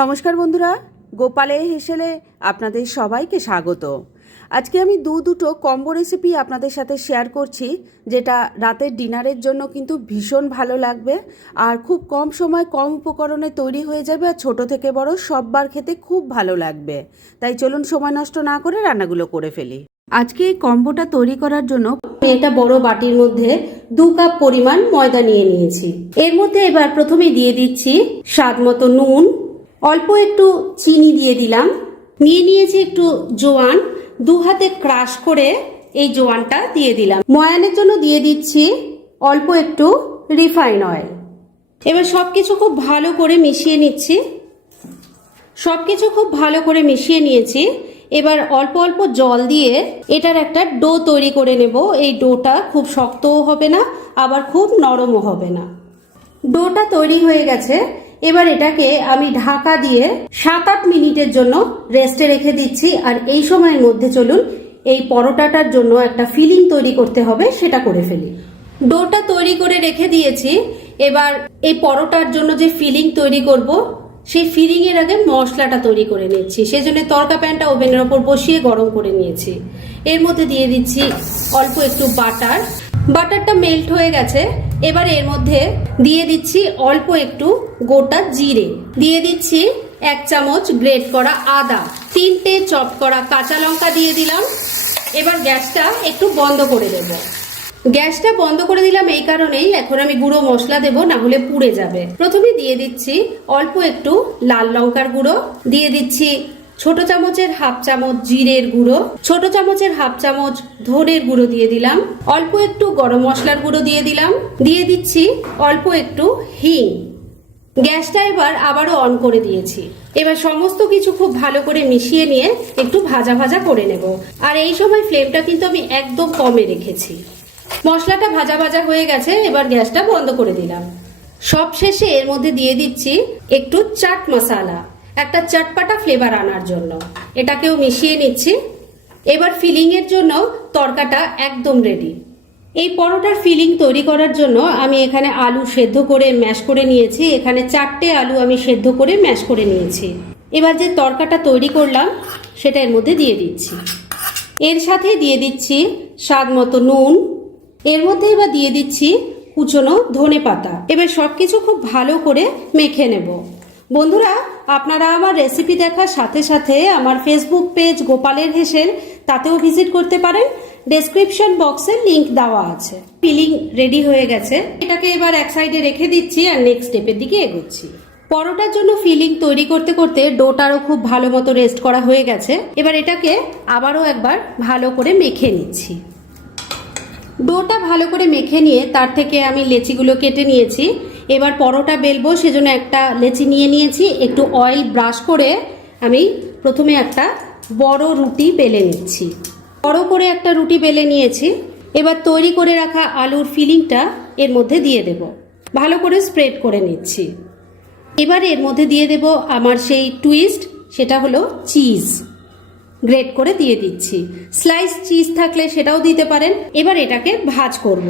নমস্কার বন্ধুরা, গোপালে হেসেলে আপনাদের সবাইকে স্বাগত। আজকে আমি দু দুটো কম্বো রেসিপি আপনাদের সাথে শেয়ার করছি, যেটা রাতের ডিনারের জন্য কিন্তু ভীষণ ভালো লাগবে আর খুব কম সময় কম উপকরণে তৈরি হয়ে যাবে আর ছোট থেকে বড় সববার খেতে খুব ভালো লাগবে। তাই চলুন সময় নষ্ট না করে রান্নাগুলো করে ফেলি। আজকে এই কম্বোটা তৈরি করার জন্য এটা বড় বাটির মধ্যে দু কাপ পরিমাণ ময়দা নিয়ে নিয়েছি। এর মধ্যে এবার প্রথমে দিয়ে দিচ্ছি স্বাদ মতো নুন অল্প একটু চিনি দিয়ে দিলাম। নিয়ে নিয়েছি একটু জোয়ান। দু হাতে ক্রাশ করে এই জোয়ানটা দিয়ে দিলাম। ময়ানের জন্য দিয়ে দিচ্ছি অল্প একটু রিফাইন অয়েল। এবার সবকিছু খুব ভালো করে মিশিয়ে নিচ্ছি। সবকিছু খুব ভালো করে মিশিয়ে নিয়েছি। এবার অল্প অল্প জল দিয়ে এটার একটা ডো তৈরি করে নেব। এই ডোটা খুব শক্তও হবে না, আবার খুব নরমও হবে না। ডোটা তৈরি হয়ে গেছে। এবার এটাকে আমি ঢাকা দিয়ে সাত আট মিনিটের জন্য রেস্টে রেখে দিচ্ছি। আর এই সময়ের মধ্যে চলুন, এই পরোটাটার জন্য একটা ফিলিং তৈরি করতে হবে, সেটা করে ফেলি। ডোটা তৈরি করে রেখে দিয়েছি। এবার এই পরোটার জন্য যে ফিলিং তৈরি করব, সেই ফিলিং এর আগে মশলাটা তৈরি করে নিচ্ছি। সেজন্য তরকা প্যানটা ওভেনের ওপর বসিয়ে গরম করে নিয়েছি। এর মধ্যে দিয়ে দিচ্ছি অল্প একটু বাটার। বাটারটা মেল্ট হয়ে গেছে। এবার এর মধ্যে দিয়ে দিচ্ছি অল্প একটু গোটা জিরে। দিয়ে দিচ্ছি এক চামচ গ্রেট করা আদা, তিনটে চপ করা কাঁচা লঙ্কা দিয়ে দিলাম। এবার গ্যাসটা একটু বন্ধ করে দেবো। গ্যাসটা বন্ধ করে দিলাম এই কারণেই এখন আমি গুঁড়ো মশলা দেব, না হলে পুড়ে যাবে। প্রথমে দিয়ে দিচ্ছি অল্প একটু লাল লঙ্কার গুঁড়ো, দিয়ে দিচ্ছি ছোট চামচের হাফ চামচ জিরের গুঁড়ো, ছোট চামচের হাফ চামচ ধনের গুঁড়ো দিয়ে দিলাম। অল্প একটু গরম মশলার গুঁড়ো দিয়ে দিলাম। দিয়ে দিচ্ছি অল্প একটু হিং। গ্যাসটা এবার আবারও অন করে দিয়েছি। এবার সমস্ত কিছু খুব ভালো করে মিশিয়ে নিয়ে একটু ভাজা ভাজা করে নেব। আর এই সময় ফ্লেমটা কিন্তু আমি একদম কমে রেখেছি। মশলাটা ভাজা ভাজা হয়ে গেছে, এবার গ্যাসটা বন্ধ করে দিলাম। সব শেষে এর মধ্যে দিয়ে দিচ্ছি একটু চাট মশালা। একটা চটপাটা ফ্লেভার আনার জন্য। এটাকেও মিশিয়ে নিচ্ছি। এবার ফিলিং এর জন্য তরকাটা একদম রেডি এই পরোটার ফিলিং তৈরি করার জন্য আমি এখানে আলু সেদ্ধ করে ম্যাশ করে নিয়েছি। এখানে চারটে আলু আমি সেদ্ধ করে ম্যাশ করে নিয়েছি। এবার যে তরকাটা তৈরি করলাম, সেটা এর মধ্যে দিয়ে দিচ্ছি। এর সাথে দিয়ে দিচ্ছি স্বাদ মতো নুন। এর মধ্যে এবার দিয়ে দিচ্ছি কুচনো ধনে পাতা। এবার সবকিছু খুব ভালো করে মেখে নেব। বন্ধুরা, আপনারা আমার রেসিপি দেখার সাথে সাথে আমার ফেসবুক পেজ গোপালের হেসেল, তাতেও ভিজিট করতে পারেন। ডেসক্রিপশন বক্সে লিংক দেওয়া আছে। ফিলিং রেডি হয়ে গেছে। এটাকে এবার এক সাইডে রেখে দিচ্ছি আর নেক্সট স্টেপের দিকে এগোচ্ছি। পরোটার জন্য ফিলিং তৈরি করতে করতে ডোটারও খুব ভালো মতো রেস্ট করা হয়ে গেছে। এবার এটাকে আবারও একবার ভালো করে মেখে নিচ্ছি। ডোটা ভালো করে মেখে নিয়ে তার থেকে আমি লেচিগুলো কেটে নিয়েছি। এবার পরোটা বেলবো, সেজন্য একটা লেচি নিয়ে নিয়েছি। একটু অয়েল ব্রাশ করে আমি প্রথমে একটা বড় রুটি বেলে নিচ্ছি। বড় করে একটা রুটি বেলে নিয়েছি। এবার তৈরি করে রাখা আলুর ফিলিংটা এর মধ্যে দিয়ে দেব। ভালো করে স্প্রেড করে নিচ্ছি। এবার এর মধ্যে দিয়ে দেব আমার সেই টুইস্ট সেটা হলো চিজ গ্রেট করে দিয়ে দিচ্ছি। স্লাইস চিজ থাকলে সেটাও দিতে পারেন। এবার এটাকে ভাজ করব।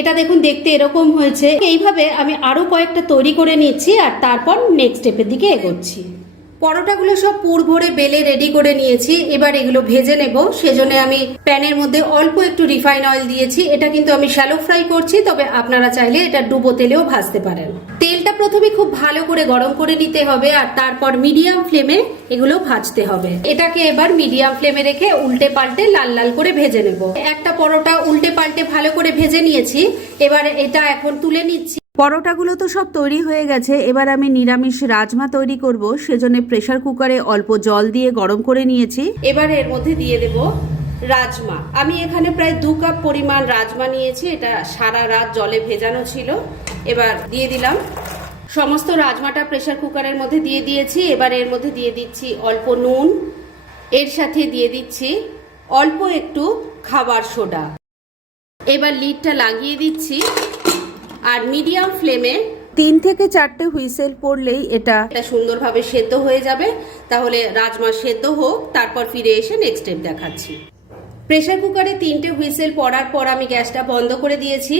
এটা দেখুন, দেখতে এরকম হয়েছে। এইভাবে আমি আরও কয়েকটা তৈরি করে নিচ্ছি আর তারপর নেক্সট স্টেপের দিকে এগোচ্ছি। পরোটাগুলো সব পুর ভরে বেলে রেডি করে নিয়েছি। এবার এগুলো ভেজে নেব। সেজন্য আমি প্যানের মধ্যে অল্প একটু রিফাইন অয়েল দিয়েছি। এটা কিন্তু আমি শ্যালো ফ্রাই করছি, তবে আপনারা চাইলে এটা ডুবো তেলেও ভাজতে পারেন। তেলটা প্রথমে খুব ভালো করে গরম করে নিতে হবে আর তারপর মিডিয়াম ফ্লেমে এগুলো ভাজতে হবে। এটাকে এবার মিডিয়াম ফ্লেমে রেখে উল্টে পাল্টে লাল লাল করে ভেজে নেব। একটা পরোটা উল্টে পাল্টে ভালো করে ভেজে নিয়েছি। এবার এটা এখন তুলে নিচ্ছি। পরোটাগুলো তো সব তৈরি হয়ে গেছে। এবার আমি নিরামিষ রাজমা তৈরি করব। সেজন্য প্রেসার কুকারে অল্প জল দিয়ে গরম করে নিয়েছি। এবার এর মধ্যে দিয়ে দেব রাজমা। আমি এখানে প্রায় দু কাপ পরিমাণ রাজমা নিয়েছি। এটা সারা রাত জলে ভেজানো ছিল। এবার দিয়ে দিলাম। সমস্ত রাজমাটা প্রেসার কুকারের মধ্যে দিয়ে দিয়েছি। এবার এর মধ্যে দিয়ে দিচ্ছি অল্প নুন। এর সাথে দিয়ে দিচ্ছি অল্প একটু খাবার সোডা। এবার লিডটা লাগিয়ে দিচ্ছি। আর মিডিয়াম ফ্লেমে তিন থেকে চারটে হুইসেল পড়লেই এটা এটা সুন্দরভাবে সেদ্ধ হয়ে যাবে। তাহলে রাজমা সেদ্ধ হোক তারপর ফিরে এসে নেক্সট স্টেপ দেখাচ্ছি। প্রেসার কুকারে তিনটে হুইসেল পড়ার পর আমি গ্যাসটা বন্ধ করে দিয়েছি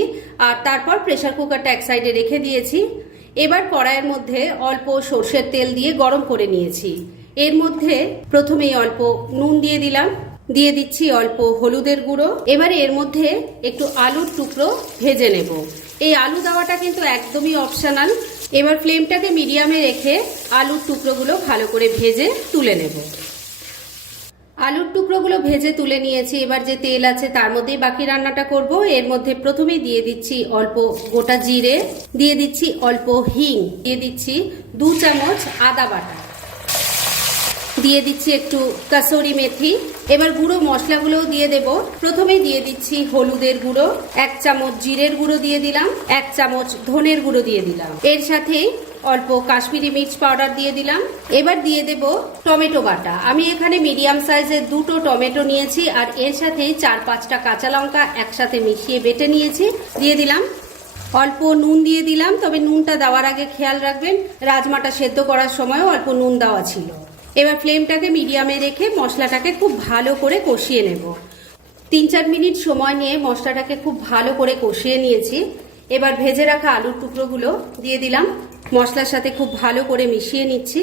আর তারপর প্রেসার কুকারটা এক সাইডে রেখে দিয়েছি। এবার কড়াইয়ের মধ্যে অল্প সর্ষের তেল দিয়ে গরম করে নিয়েছি। এর মধ্যে প্রথমেই অল্প নুন দিয়ে দিলাম। দিয়ে দিচ্ছি অল্প হলুদের গুঁড়ো। এবারে এর মধ্যে একটু আলুর টুকরো ভেজে নেব। এই আলু দেওয়াটা কিন্তু একদমই অপশনাল এবার ফ্লেমটাকে মিডিয়ামে রেখে আলুর টুকরোগুলো ভালো করে ভেজে তুলে নেব। আলুর টুকরোগুলো ভেজে তুলে নিয়েছি। এবার যে তেল আছে তার মধ্যেই বাকি রান্নাটা করব। এর মধ্যে প্রথমেই দিয়ে দিচ্ছি অল্প গোটা জিরে, দিয়ে দিচ্ছি অল্প হিং, দিয়ে দিচ্ছি দু চামচ আদা বাটা। দিয়ে দিচ্ছি একটু কাসুরি মেথি। এবার গুঁড়ো মশলাগুলোও দিয়ে দেব। প্রথমেই দিয়ে দিচ্ছি হলুদের গুঁড়ো, এক চামচ জিরের গুঁড়ো দিয়ে দিলাম, এক চামচ ধনের গুঁড়ো দিয়ে দিলাম। এর সাথেই অল্প কাশ্মীরি মির্চ পাউডার দিয়ে দিলাম। এবার দিয়ে দেব টমেটো বাটা। আমি এখানে মিডিয়াম সাইজের দুটো টমেটো নিয়েছি আর এর সাথেই চার পাঁচটা কাঁচা লঙ্কা একসাথে মিশিয়ে বেটে নিয়েছি। দিয়ে দিলাম অল্প নুন দিয়ে দিলাম, তবে নুনটা দেওয়ার আগে খেয়াল রাখবেন, রাজমাটা সেদ্ধ করার সময়ও অল্প নুন দেওয়া ছিল। এবার ফ্লেমটাকে মিডিয়ামে রেখে মশলাটাকে খুব ভালো করে কষিয়ে নেব। তিন চার মিনিট সময় নিয়ে মশলাটাকে খুব ভালো করে কষিয়ে নিয়েছি। এবার ভেজে রাখা আলুর টুকরোগুলো দিয়ে দিলাম। মশলার সাথে খুব ভালো করে মিশিয়ে নিচ্ছি।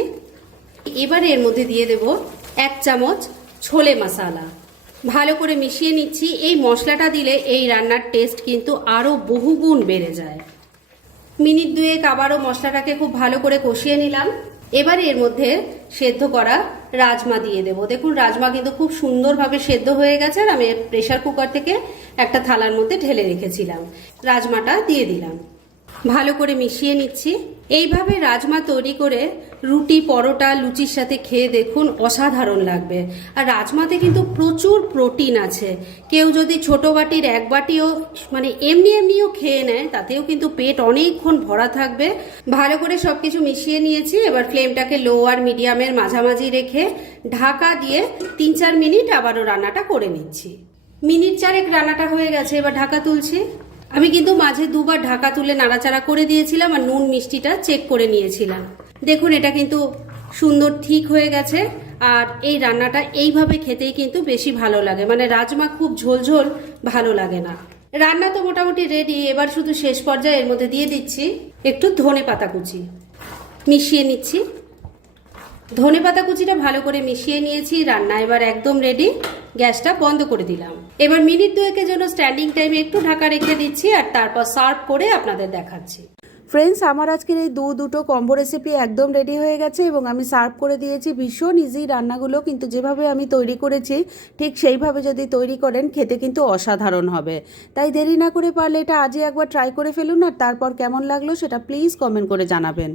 এবার এর মধ্যে দিয়ে দেব এক চামচ ছোলে মশালা। ভালো করে মিশিয়ে নিচ্ছি। এই মশলাটা দিলে এই রান্নার টেস্ট কিন্তু আরও বহুগুণ বেড়ে যায়। মিনিট দুয়েক আবারও মশলাটাকে খুব ভালো করে কষিয়ে নিলাম। এবার এর মধ্যে সেদ্ধ করা রাজমা দিয়ে দেবো। দেখুন, রাজমা কিন্তু খুব সুন্দরভাবে সেদ্ধ হয়ে গেছে আর আমি প্রেশার কুকার থেকে একটা থালার মধ্যে ঢেলে রেখেছিলাম। রাজমাটা দিয়ে দিলাম। ভালো করে মিশিয়ে নিচ্ছি। এইভাবে রাজমা তৈরি করে রুটি, পরোটা, লুচির সাথে খেয়ে দেখুন অসাধারণ লাগবে। আর রাজমাতে কিন্তু প্রচুর প্রোটিন আছে। কেউ যদি ছোট বাটির এক বাটিও মানে এমনি এমনিও খেয়ে নেয়, তাতেও কিন্তু পেট অনেকক্ষণ ভরা থাকবে। ভালো করে সবকিছু মিশিয়ে নিয়েছি, এবার ফ্লেমটাকে লো আর মিডিয়ামের মাঝামাঝি রেখে ঢাকা দিয়ে তিন চার মিনিট আবারও রান্নাটা করে নিচ্ছি। মিনিট চারেক রান্নাটা হয়ে গেছে, এবার ঢাকা তুলছি। আমি কিন্তু মাঝে দুবার ঢাকা তুলে নাড়াচাড়া করে দিয়েছিলাম আর নুন মিষ্টিটা চেক করে নিয়েছিলাম। দেখুন, এটা কিন্তু সুন্দর ঠিক হয়ে গেছে আর এই রান্নাটা এইভাবে খেতেই কিন্তু বেশি ভালো লাগে। মানে রাজমা খুব ঝোলঝোল, ভালো লাগে না। রান্না তো মোটামুটি রেডি এবার শুধু শেষ পর্যায়ে এর মধ্যে দিয়ে দিচ্ছি একটু ধনে পাতা কুচি। মিশিয়ে নিচ্ছি। ধনে পাতা কুচিটা ভালো করে মিশিয়ে নিয়েছি, রান্না এবার একদম রেডি গ্যাসটা বন্ধ করে দিলাম। এবার মিনিট দুয়েকের জন্য স্ট্যান্ডিং টাইমে একটু ঢাকা রেখে দিচ্ছি আর তারপর সার্ভ করে আপনাদের দেখাচ্ছি। ফ্রেন্ডস আমার আজকের এই দু দুটো কম্বো রেসিপি একদম রেডি হয়ে গেছে এবং আমি সার্ভ করে দিয়েছি। ভীষণ ইজি রান্নাগুলো, কিন্তু যেভাবে আমি তৈরি করেছি, ঠিক সেইভাবে যদি তৈরি করেন, খেতে কিন্তু অসাধারণ হবে। তাই দেরি না করে পারলে এটা আজই একবার ট্রাই করে ফেলুন আর তারপর কেমন লাগল সেটা প্লিজ কমেন্ট করে জানাবেন।